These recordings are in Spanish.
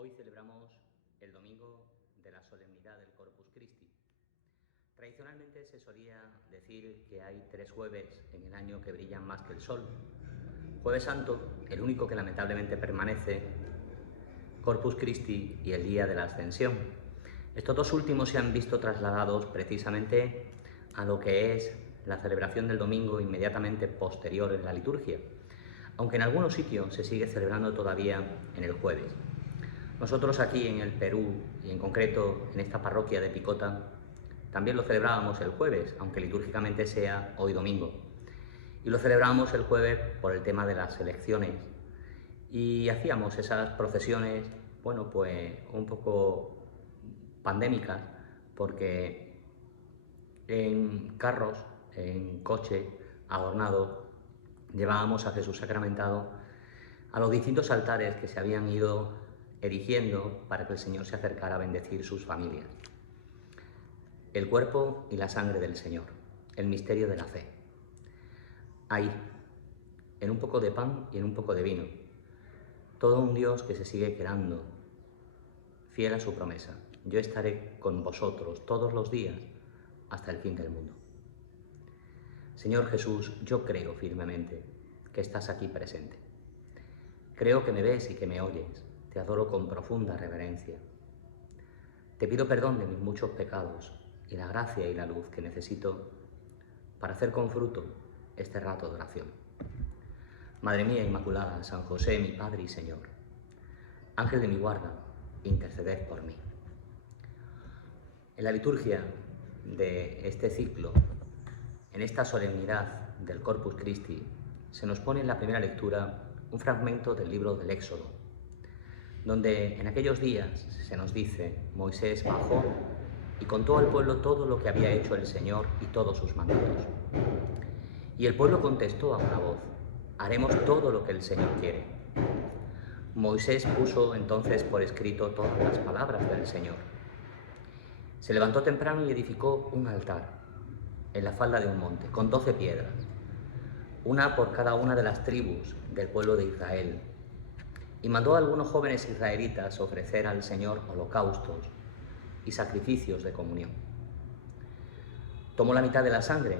Hoy celebramos el domingo de la solemnidad del Corpus Christi. Tradicionalmente se solía decir que hay 3 jueves en el año que brillan más que el sol. Jueves Santo, el único que lamentablemente permanece, Corpus Christi y el día de la Ascensión. Estos dos últimos se han visto trasladados precisamente a lo que es la celebración del domingo inmediatamente posterior en la liturgia, aunque en algunos sitios se sigue celebrando todavía en el jueves. Nosotros aquí en el Perú, y en concreto en esta parroquia de Picota, también lo celebrábamos el jueves, aunque litúrgicamente sea hoy domingo. Y lo celebrábamos el jueves por el tema de las elecciones. Y hacíamos esas procesiones, bueno, pues un poco pandémicas, porque en carros, en coche, adornado, llevábamos a Jesús sacramentado a los distintos altares que se habían ido erigiendo para que el Señor se acercara a bendecir sus familias. El cuerpo y la sangre del Señor, el misterio de la fe. Ahí, en un poco de pan y en un poco de vino, todo un Dios que se sigue quedando, fiel a su promesa. Yo estaré con vosotros todos los días hasta el fin del mundo. Señor Jesús, yo creo firmemente que estás aquí presente. Creo que me ves y que me oyes. Te adoro con profunda reverencia. Te pido perdón de mis muchos pecados y la gracia y la luz que necesito para hacer con fruto este rato de oración. Madre mía Inmaculada, San José, mi Padre y Señor, Ángel de mi guarda, interceded por mí. En la liturgia de este ciclo, en esta solemnidad del Corpus Christi, se nos pone en la primera lectura un fragmento del libro del Éxodo, donde en aquellos días se nos dice, Moisés bajó y contó al pueblo todo lo que había hecho el Señor y todos sus mandatos. Y el pueblo contestó a una voz, haremos todo lo que el Señor quiere. Moisés puso entonces por escrito todas las palabras del Señor. Se levantó temprano y edificó un altar en la falda de un monte, con 12 piedras, una por cada una de las tribus del pueblo de Israel, y mandó a algunos jóvenes israelitas ofrecer al Señor holocaustos y sacrificios de comunión. Tomó la mitad de la sangre,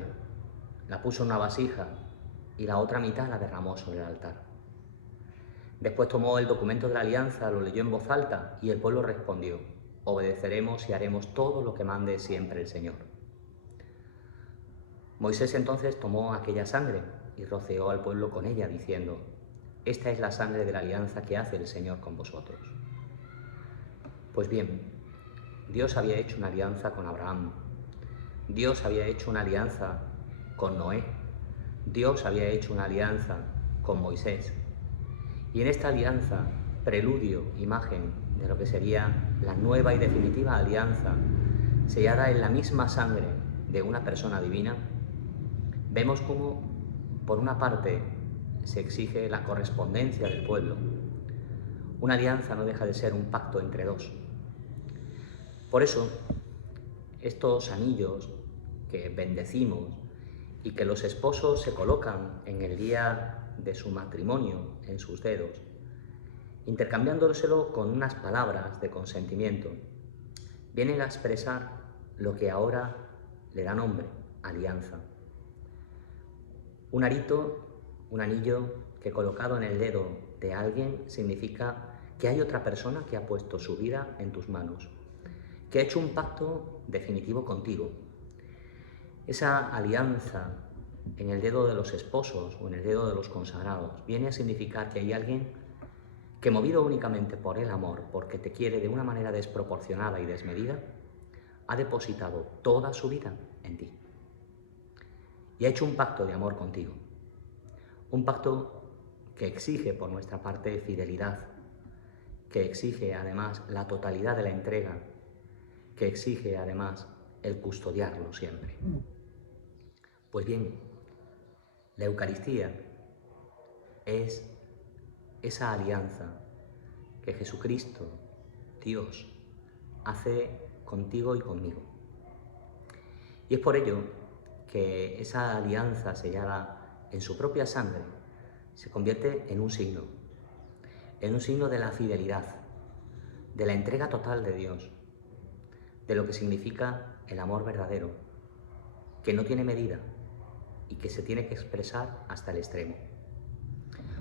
la puso en una vasija y la otra mitad la derramó sobre el altar. Después tomó el documento de la alianza, lo leyó en voz alta y el pueblo respondió, obedeceremos y haremos todo lo que mande siempre el Señor. Moisés entonces tomó aquella sangre y roceó al pueblo con ella, diciendo, esta es la sangre de la alianza que hace el Señor con vosotros. Pues bien, Dios había hecho una alianza con Abraham, Dios había hecho una alianza con Noé, Dios había hecho una alianza con Moisés. Y en esta alianza, preludio, imagen de lo que sería la nueva y definitiva alianza, sellada en la misma sangre de una persona divina, vemos cómo, por una parte, se exige la correspondencia del pueblo. Una alianza no deja de ser un pacto entre dos. Por eso, estos anillos que bendecimos y que los esposos se colocan en el día de su matrimonio en sus dedos, intercambiándoselo con unas palabras de consentimiento, vienen a expresar lo que ahora le da nombre, alianza. Un arito, un anillo que colocado en el dedo de alguien significa que hay otra persona que ha puesto su vida en tus manos, que ha hecho un pacto definitivo contigo. Esa alianza en el dedo de los esposos o en el dedo de los consagrados viene a significar que hay alguien que, movido únicamente por el amor, porque te quiere de una manera desproporcionada y desmedida, ha depositado toda su vida en ti y ha hecho un pacto de amor contigo. Un pacto que exige por nuestra parte fidelidad, que exige además la totalidad de la entrega, que exige además el custodiarlo siempre. Pues bien, la Eucaristía es esa alianza que Jesucristo, Dios, hace contigo y conmigo. Y es por ello que esa alianza sellada en su propia sangre se convierte en un signo de la fidelidad, de la entrega total de Dios, de lo que significa el amor verdadero, que no tiene medida y que se tiene que expresar hasta el extremo.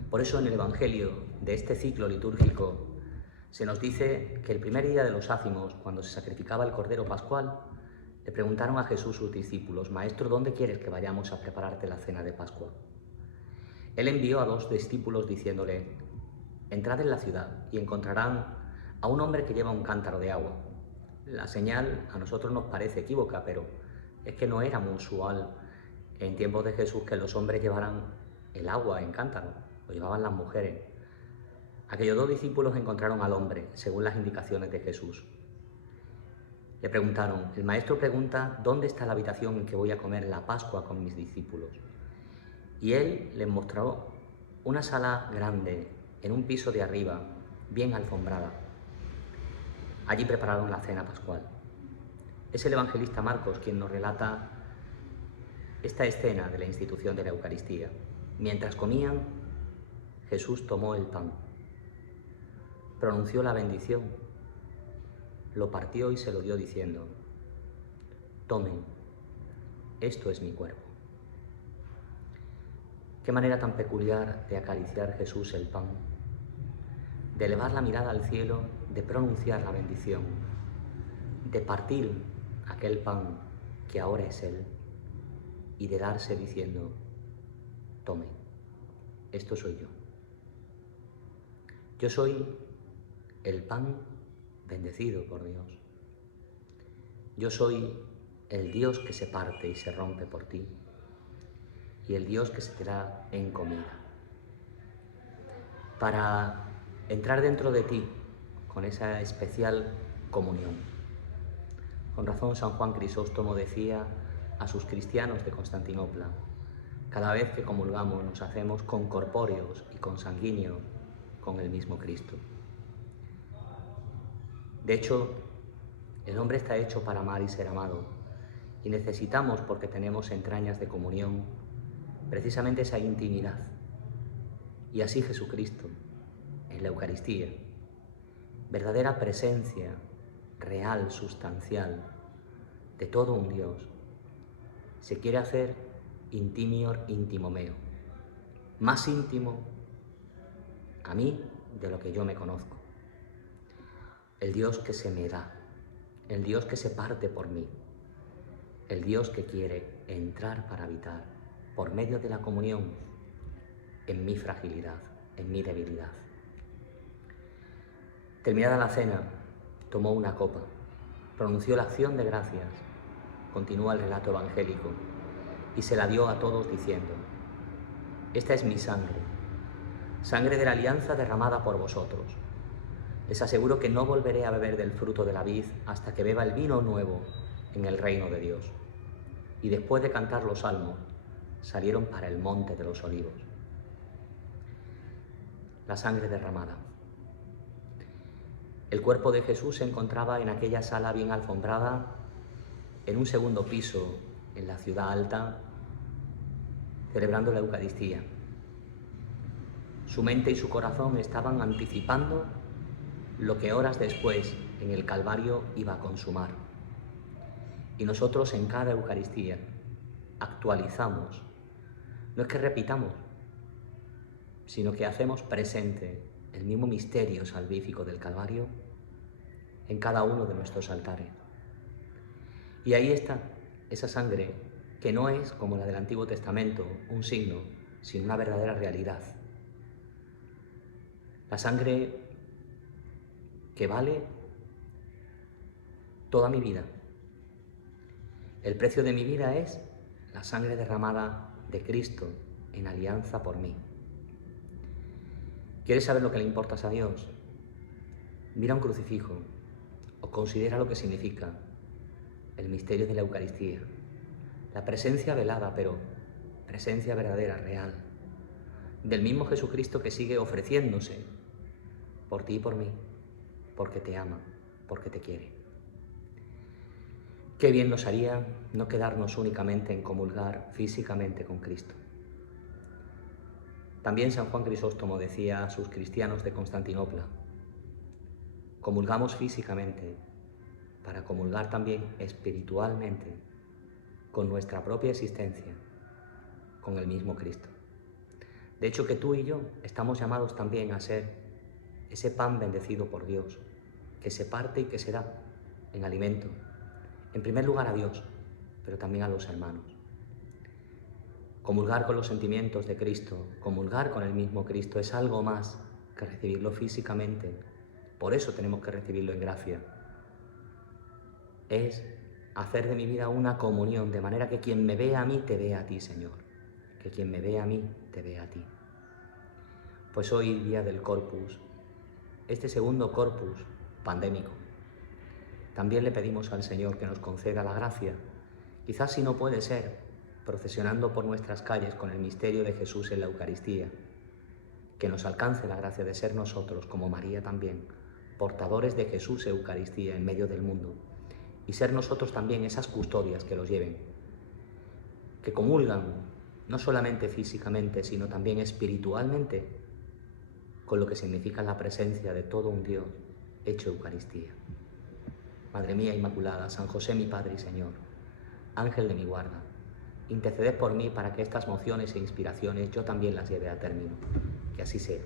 Por eso en el Evangelio de este ciclo litúrgico se nos dice que el primer día de los ácimos, cuando se sacrificaba el Cordero Pascual, le preguntaron a Jesús sus discípulos: Maestro, ¿dónde quieres que vayamos a prepararte la cena de Pascua? Él envió a 2 discípulos diciéndole: entrad en la ciudad y encontrarán a un hombre que lleva un cántaro de agua. La señal a nosotros nos parece equívoca, pero es que no era muy usual en tiempos de Jesús que los hombres llevaran el agua en cántaro, lo llevaban las mujeres. Aquellos 2 discípulos encontraron al hombre, según las indicaciones de Jesús. Le preguntaron: el maestro pregunta, ¿dónde está la habitación en que voy a comer la Pascua con mis discípulos? Y él les mostró una sala grande, en un piso de arriba, bien alfombrada. Allí prepararon la cena pascual. Es el evangelista Marcos quien nos relata esta escena de la institución de la Eucaristía. Mientras comían, Jesús tomó el pan, pronunció la bendición, lo partió y se lo dio diciendo: tomen, esto es mi cuerpo. Qué manera tan peculiar de acariciar Jesús el pan, de elevar la mirada al cielo, de pronunciar la bendición, de partir aquel pan que ahora es Él y de darse diciendo: tomen, esto soy yo. Yo soy el pan bendecido por Dios. Yo soy el Dios que se parte y se rompe por ti, y el Dios que se te da en comida, para entrar dentro de ti con esa especial comunión. Con razón San Juan Crisóstomo decía a sus cristianos de Constantinopla: cada vez que comulgamos nos hacemos concorpóreos y consanguíneos con el mismo Cristo. De hecho, el hombre está hecho para amar y ser amado, y necesitamos, porque tenemos entrañas de comunión, precisamente esa intimidad. Y así Jesucristo, en la Eucaristía, verdadera presencia real, sustancial, de todo un Dios, se quiere hacer intimior intimo meo, más íntimo a mí de lo que yo me conozco. El Dios que se me da, el Dios que se parte por mí, el Dios que quiere entrar para habitar por medio de la comunión en mi fragilidad, en mi debilidad. Terminada la cena, tomó una copa, pronunció la acción de gracias, continúa el relato evangélico, y se la dio a todos diciendo: esta es mi sangre, sangre de la alianza derramada por vosotros. Les aseguro que no volveré a beber del fruto de la vid hasta que beba el vino nuevo en el reino de Dios. Y después de cantar los salmos, salieron para el monte de los olivos. La sangre derramada. El cuerpo de Jesús se encontraba en aquella sala bien alfombrada, en un segundo piso, en la ciudad alta, celebrando la Eucaristía. Su mente y su corazón estaban anticipando lo que horas después en el Calvario iba a consumar. Y nosotros en cada Eucaristía actualizamos, no es que repitamos, sino que hacemos presente el mismo misterio salvífico del Calvario en cada uno de nuestros altares. Y ahí está esa sangre que no es, como la del Antiguo Testamento, un signo, sino una verdadera realidad. La sangre que vale toda mi vida. El precio de mi vida es la sangre derramada de Cristo en alianza por mí. ¿Quieres saber lo que le importas a Dios? Mira un crucifijo o considera lo que significa el misterio de la Eucaristía. La presencia velada, pero presencia verdadera, real, del mismo Jesucristo que sigue ofreciéndose por ti y por mí, porque te ama, porque te quiere. Qué bien nos haría no quedarnos únicamente en comulgar físicamente con Cristo. También San Juan Crisóstomo decía a sus cristianos de Constantinopla: Comulgamos físicamente para comulgar también espiritualmente con nuestra propia existencia, con el mismo Cristo. De hecho, que tú y yo estamos llamados también a ser ese pan bendecido por Dios, que se parte y que se da en alimento, en primer lugar a Dios, pero también a los hermanos. Comulgar con los sentimientos de Cristo, comulgar con el mismo Cristo, es algo más que recibirlo físicamente. Por eso tenemos que recibirlo en gracia. Es hacer de mi vida una comunión, de manera que quien me vea a mí, te vea a ti, Señor. Que quien me vea a mí, te vea a ti. Pues hoy, día del Corpus, este segundo Corpus pandémico, también le pedimos al Señor que nos conceda la gracia, quizás si no puede ser, procesionando por nuestras calles con el misterio de Jesús en la Eucaristía, que nos alcance la gracia de ser nosotros, como María también, portadores de Jesús Eucaristía en medio del mundo, y ser nosotros también esas custodias que los lleven, que comulgan no solamente físicamente, sino también espiritualmente, con lo que significa la presencia de todo un Dios hecho Eucaristía. Madre mía Inmaculada, San José mi Padre y Señor, Ángel de mi guarda, interceded por mí para que estas mociones e inspiraciones yo también las lleve a término. Que así sea.